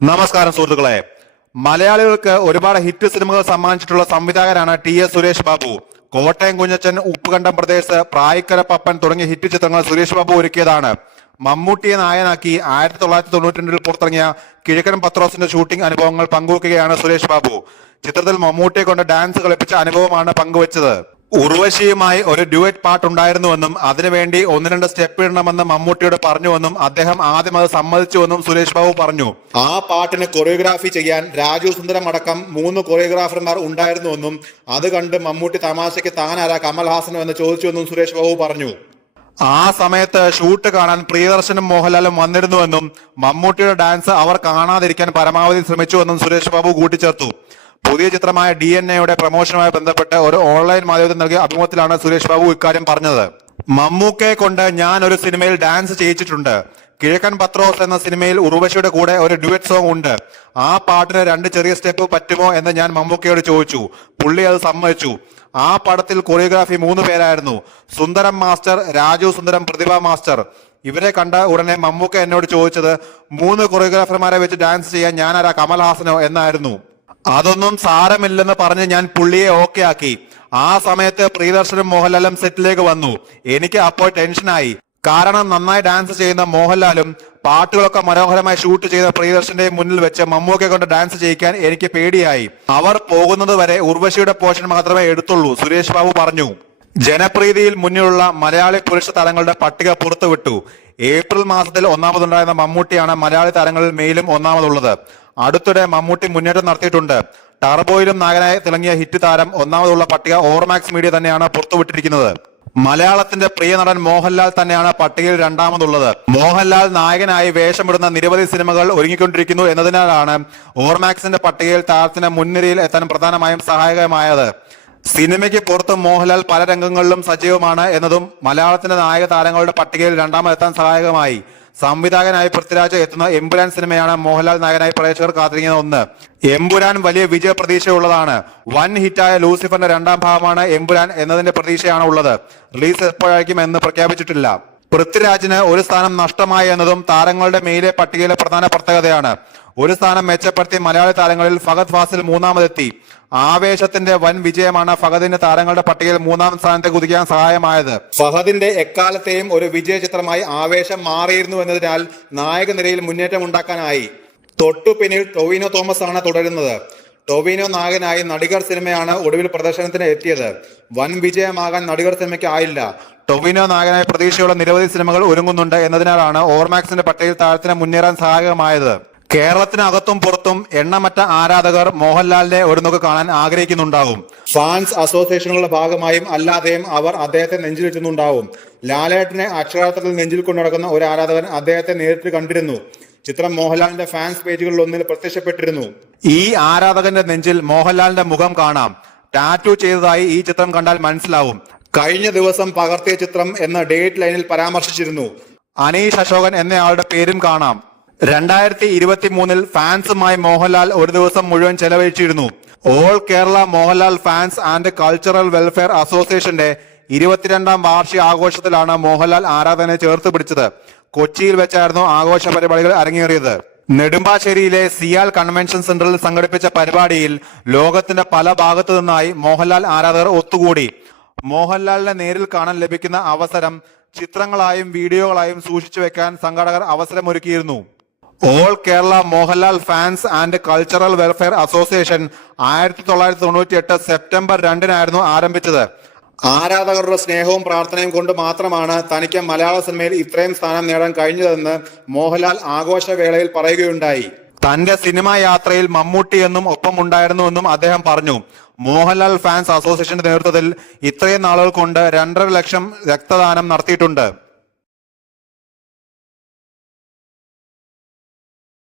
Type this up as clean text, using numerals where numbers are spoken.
നമസ്കാരം സുഹൃത്തുക്കളെ. മലയാളികൾക്ക് ഒരുപാട് ഹിറ്റ് സിനിമകൾ സമ്മാനിച്ചിട്ടുള്ള സംവിധായകനാണ് TS സുരേഷ് ബാബു. കോട്ടയം കുഞ്ഞച്ചൻ, ഉപ്പുകണ്ടം പ്രദേശ്, പ്രായിക്കര പപ്പൻ തുടങ്ങിയ ഹിറ്റ് ചിത്രങ്ങൾ സുരേഷ് ബാബു ഒരുക്കിയതാണ്. മമ്മൂട്ടിയെ നായകനാക്കി 1992 പുറത്തിറങ്ങിയ കിഴക്കൻ പത്രോസിന്റെ ഷൂട്ടിംഗ് അനുഭവങ്ങൾ പങ്കുവെക്കുകയാണ് സുരേഷ് ബാബു. ചിത്രത്തിൽ മമ്മൂട്ടിയെ കൊണ്ട് ഡാൻസ് കളിപ്പിച്ച അനുഭവമാണ് പങ്കുവച്ചത്. ഉർവശിയുമായി ഒരു ഡ്യുവറ്റ് പാട്ട് ഉണ്ടായിരുന്നുവെന്നും അതിനുവേണ്ടി 1-2 സ്റ്റെപ്പ് ഇടണമെന്ന് മമ്മൂട്ടിയോട് പറഞ്ഞുവെന്നും അദ്ദേഹം ആദ്യം അത് സമ്മതിച്ചുവെന്നും സുരേഷ് ബാബു പറഞ്ഞു. ആ പാട്ടിന് കൊറിയോഗ്രാഫി ചെയ്യാൻ രാജു സുന്ദരം അടക്കം 3 കൊറിയോഗ്രാഫർമാർ ഉണ്ടായിരുന്നുവെന്നും അത് കണ്ട് മമ്മൂട്ടി തമാശയ്ക്ക് താനാരാ കമൽഹാസനോ എന്ന് ചോദിച്ചുവെന്നും സുരേഷ് ബാബു പറഞ്ഞു. ആ സമയത്ത് ഷൂട്ട് കാണാൻ പ്രിയദർശനും മോഹൻലാലും വന്നിരുന്നുവെന്നും മമ്മൂട്ടിയുടെ ഡാൻസ് അവർ കാണാതിരിക്കാൻ പരമാവധി ശ്രമിച്ചുവെന്നും സുരേഷ് ബാബു കൂട്ടിച്ചേർത്തു. പുതിയ ചിത്രമായ DNA പ്രമോഷനുമായി ബന്ധപ്പെട്ട് ഒരു ഓൺലൈൻ മാധ്യമത്തിൽ നൽകിയ അഭിമുഖത്തിലാണ് സുരേഷ് ബാബു ഇക്കാര്യം പറഞ്ഞത്. മമ്മൂക്കയെ കൊണ്ട് ഞാൻ ഒരു സിനിമയിൽ ഡാൻസ് ചെയ്യിച്ചിട്ടുണ്ട്. കിഴക്കൻ പത്രോസ് എന്ന സിനിമയിൽ ഉർവശിയുടെ കൂടെ ഒരു ഡ്യുവറ്റ് സോങ് ഉണ്ട്. ആ പാട്ടിന് 2 ചെറിയ സ്റ്റെപ്പ് പറ്റുമോ എന്ന് ഞാൻ മമ്മൂക്കയോട് ചോദിച്ചു. പുള്ളി അത് സമ്മതിച്ചു. ആ പടത്തിൽ കൊറിയോഗ്രാഫി 3 പേരായിരുന്നു: സുന്ദരം മാസ്റ്റർ, രാജു സുന്ദരം, പ്രതിഭ മാസ്റ്റർ. ഇവരെ കണ്ട ഉടനെ മമ്മൂക്ക എന്നോട് ചോദിച്ചത് 3 കൊറിയോഗ്രാഫർമാരെ വെച്ച് ഡാൻസ് ചെയ്യാൻ ഞാനാരാ കമൽഹാസനോ എന്നായിരുന്നു. അതൊന്നും സാരമില്ലെന്ന് പറഞ്ഞ് ഞാൻ പുള്ളിയെ ഓക്കെ ആക്കി. ആ സമയത്ത് പ്രിയദർശനും മോഹൻലാലും സെറ്റിലേക്ക് വന്നു. എനിക്ക് അപ്പോൾ ടെൻഷനായി. കാരണം നന്നായി ഡാൻസ് ചെയ്യുന്ന മോഹൻലാലും പാട്ടുകളൊക്കെ മനോഹരമായി ഷൂട്ട് ചെയ്ത പ്രിയദർശന്റെ മുന്നിൽ വെച്ച് മമ്മൂക്കയെ കൊണ്ട് ഡാൻസ് ചെയ്യിക്കാൻ എനിക്ക് പേടിയായി. അവർ പോകുന്നത് വരെ ഉർവശിയുടെ പോർഷൻ മാത്രമേ എടുത്തുള്ളൂ, സുരേഷ് ബാബു പറഞ്ഞു. ജനപ്രീതിയിൽ മുന്നിലുള്ള മലയാളി പുരുഷ താരങ്ങളുടെ പട്ടിക പുറത്തുവിട്ടു. ഏപ്രിൽ മാസത്തിൽ ഒന്നാമതുണ്ടായിരുന്ന മമ്മൂട്ടിയാണ് മലയാളി താരങ്ങളിൽ മെയിലും ഒന്നാമതുള്ളത്. അടുത്തിടെ മമ്മൂട്ടി മുന്നേറ്റം നടത്തിയിട്ടുണ്ട്. ടർബോയിലും നായകനായി തിളങ്ങിയ ഹിറ്റ് താരം ഒന്നാമതുള്ള പട്ടിക ഓവർമാക്സ് മീഡിയ തന്നെയാണ് പുറത്തുവിട്ടിരിക്കുന്നത്. മലയാളത്തിന്റെ പ്രിയ നടൻ മോഹൻലാൽ തന്നെയാണ് പട്ടികയിൽ 2ാമതുള്ളത്. മോഹൻലാൽ നായകനായി വേഷമിടുന്ന നിരവധി സിനിമകൾ ഒരുങ്ങിക്കൊണ്ടിരിക്കുന്നു എന്നതിനാലാണ് ഓവർമാക്സിന്റെ പട്ടികയിൽ താരത്തിന് മുൻനിരയിൽ എത്താൻ പ്രധാനമായും സഹായകമായത്. സിനിമയ്ക്ക് പുറത്ത് മോഹൻലാൽ പല രംഗങ്ങളിലും സജീവമാണ് എന്നതും മലയാളത്തിന്റെ നായക താരങ്ങളുടെ പട്ടികയിൽ 2ാമതെത്താൻ സഹായകമായി. സംവിധായകനായി പൃഥ്വിരാജ് എത്തുന്ന എമ്പുരാൻ സിനിമയാണ് മോഹൻലാൽ നായകനായി പ്രേക്ഷകർ കാത്തിരിക്കുന്ന ഒന്ന്. എമ്പുരാൻ വലിയ വിജയ പ്രതീക്ഷയുള്ളതാണ്. വൻ ഹിറ്റായ ലൂസിഫറിന്റെ 2ാം ഭാഗമാണ് എമ്പുരാൻ എന്നതിന്റെ പ്രതീക്ഷയാണ് ഉള്ളത്. റിലീസ് എപ്പോഴായിരിക്കും എന്ന് പ്രഖ്യാപിച്ചിട്ടില്ല. പൃഥ്വിരാജിന് ഒരു സ്ഥാനം നഷ്ടമായി എന്നതും താരങ്ങളുടെ മെയിലെ പട്ടികയിലെ പ്രധാന പ്രത്യേകതയാണ്. ഒരു സ്ഥാനം മെച്ചപ്പെടുത്തി മലയാളി താരങ്ങളിൽ ഫഹദ് ഫാസിൽ 3ാമതെത്തി. ആവേശത്തിന്റെ വൻ വിജയമാണ് ഫഹദിന്റെ താരങ്ങളുടെ പട്ടികയിൽ 3ാം സ്ഥാനത്തേക്ക് കുതിക്കാൻ സഹായമായത്. ഫഹദിന്റെ എക്കാലത്തെയും ഒരു വിജയ ചിത്രമായി ആവേശം മാറിയിരുന്നു എന്നതിനാൽ നായക നിരയിൽ മുന്നേറ്റം ഉണ്ടാക്കാനായി. തൊട്ടു പിന്നിൽ ടൊവിനോ തോമസ് ആണ് തുടരുന്നത്. ടൊവിനോ നായകനായി നടികർ സിനിമയാണ് ഒടുവിൽ പ്രദർശനത്തിന് എത്തിയത്. വൻ വിജയമാകാൻ നടികർ സിനിമയ്ക്ക് ആയില്ല. ടൊവിനോ നായകനായി പ്രതീക്ഷയുള്ള നിരവധി സിനിമകൾ ഒരുങ്ങുന്നുണ്ട് എന്നതിനാലാണ് ഓവർമാക്സിന്റെ പട്ടികയിൽ താരത്തിന് മുന്നേറാൻ സഹായകമായത്. കേരളത്തിനകത്തും പുറത്തും എണ്ണമറ്റ ആരാധകർ മോഹൻലാലിനെ ഒരു നോക്ക് കാണാൻ ആഗ്രഹിക്കുന്നുണ്ടാവും. ഫാൻസ് അസോസിയേഷനുകളുടെ ഭാഗമായും അല്ലാതെയും അവർ അദ്ദേഹത്തെ നെഞ്ചിലിട്ടുന്നുണ്ടാവും. ലാലേട്ടനെ അക്ഷരാർത്ഥത്തിൽ നെഞ്ചിൽ കൊണ്ടു നടക്കുന്ന ഒരു ആരാധകൻ അദ്ദേഹത്തെ നേരിട്ട് കണ്ടിരുന്നു. ചിത്രം മോഹൻലാലിന്റെ ഫാൻസ് പേജുകളിൽ ഒന്നിൽ പ്രത്യക്ഷപ്പെട്ടിരുന്നു. ഈ ആരാധകന്റെ നെഞ്ചിൽ മോഹൻലാലിന്റെ മുഖം കാണാം. ടാറ്റു ചെയ്തതായി ഈ ചിത്രം കണ്ടാൽ മനസ്സിലാവും. കഴിഞ്ഞ ദിവസം പകർത്തിയ ചിത്രം എന്ന ഡേറ്റ് ലൈനിൽ പരാമർശിച്ചിരുന്നു. അനീഷ് അശോകൻ എന്നയാളുടെ പേരും കാണാം. 2023 ഫാൻസുമായി മോഹൻലാൽ ഒരു ദിവസം മുഴുവൻ ചെലവഴിച്ചിരുന്നു. All Kerala Mohanlal fans and cultural welfare അസോസിയേഷന്റെ 22ാം വാർഷിക ആഘോഷത്തിലാണ് മോഹൻലാൽ ആരാധകനെ ചേർത്ത് പിടിച്ചത്. കൊച്ചിയിൽ വെച്ചായിരുന്നു ആഘോഷ പരിപാടികൾ അരങ്ങേറിയത്. നെടുമ്പാശ്ശേരിയിലെ സിയാൽ കൺവെൻഷൻ സെന്ററിൽ സംഘടിപ്പിച്ച പരിപാടിയിൽ ലോകത്തിന്റെ പല ഭാഗത്തു നിന്നായി മോഹൻലാൽ ആരാധകർ ഒത്തുകൂടി. മോഹൻലാലിനെ നേരിൽ കാണാൻ ലഭിക്കുന്ന അവസരം ചിത്രങ്ങളായും വീഡിയോകളായും സൂക്ഷിച്ചു വെക്കാൻ സംഘാടകർ അവസരമൊരുക്കിയിരുന്നു. All Kerala Mohanlal fans and cultural welfare association 1998 September 2 ആരംഭിച്ചത്. ആരാധകരുടെ സ്നേഹവും പ്രാർത്ഥനയും കൊണ്ട് മാത്രമാണ് തനിക്ക് മലയാള സിനിമയിൽ ഇത്രയും സ്ഥാനം നേടാൻ കഴിഞ്ഞതെന്ന് മോഹൻലാൽ ആഘോഷവേളയിൽ പറയുകയുണ്ടായി. തന്റെ സിനിമാ യാത്രയിൽ മമ്മൂട്ടി എന്നും ഒപ്പം ഉണ്ടായിരുന്നുവെന്നും അദ്ദേഹം പറഞ്ഞു. മോഹൻലാൽ ഫാൻസ് അസോസിയേഷന്റെ നേതൃത്വത്തിൽ ഇത്രയും നാളുകൾ കൊണ്ട് 2.5 ലക്ഷം രക്തദാനം നടത്തിയിട്ടുണ്ട്.